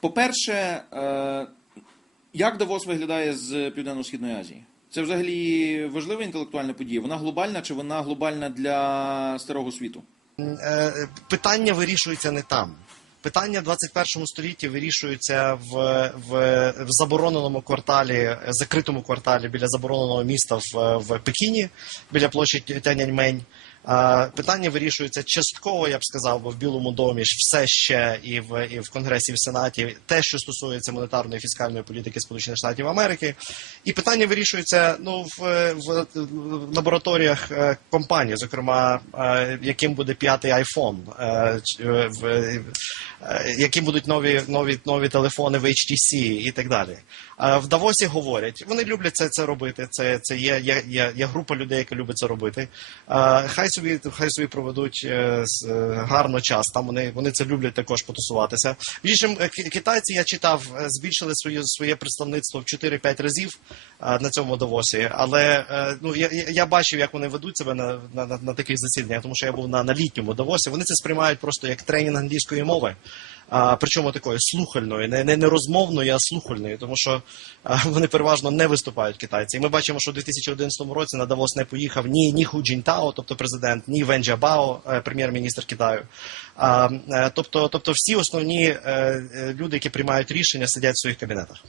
По-перше, е, як Давос виглядає з Південно-Східної Азії? Це взагалі важлива інтелектуальна подія? Вона глобальна чи вона глобальна для старого світу? Е, питання вирішується не там. Питання в 21 столітті вирішується в, в, в забороненому кварталі, закритому кварталі біля забороненого міста в, в Пекіні, біля площі Тяньаньмень. А, Питання вирішується частково, я б сказав, бо в Білому домі ж все ще і в і в Конгресі, і в Сенаті, те, що стосується монетарної і фіскальної політики Сполучених Штатів Америки, і питання вирішується ну в, в, лабораторіях е, компаній, зокрема, е, яким буде п'ятий iPhone, е, яким будуть нові нові нові телефони в HTC і так далі. В Давосі говорять, вони люблять це, це робити. Це, це є, є, є, є група людей, які люблять це робити. Хай собі хай собі проведуть гарно час. Там вони, вони це люблять також потусуватися. Е, китайці, я читав, збільшили своє своє представництво в 4-5 разів на цьому Давосі. Але е, ну я, я- бачив, як вони ведуть себе на, на, на, на таких засіданнях, тому що я був на, на літньому Давосі. Вони це сприймають просто як тренінг англійської мови. А, причому такої слухальної, не, не, не розмовної, а слухальної, тому що а, вони переважно не виступають китайці. І ми бачимо, що у 2011 році на Давос не поїхав ні, ні Ху Джінтао, тобто президент, ні Вен Джабао, е, прем'єр-міністр Китаю. А, е, тобто, тобто всі основні е, е, люди, які приймають рішення, сидять в своїх кабінетах.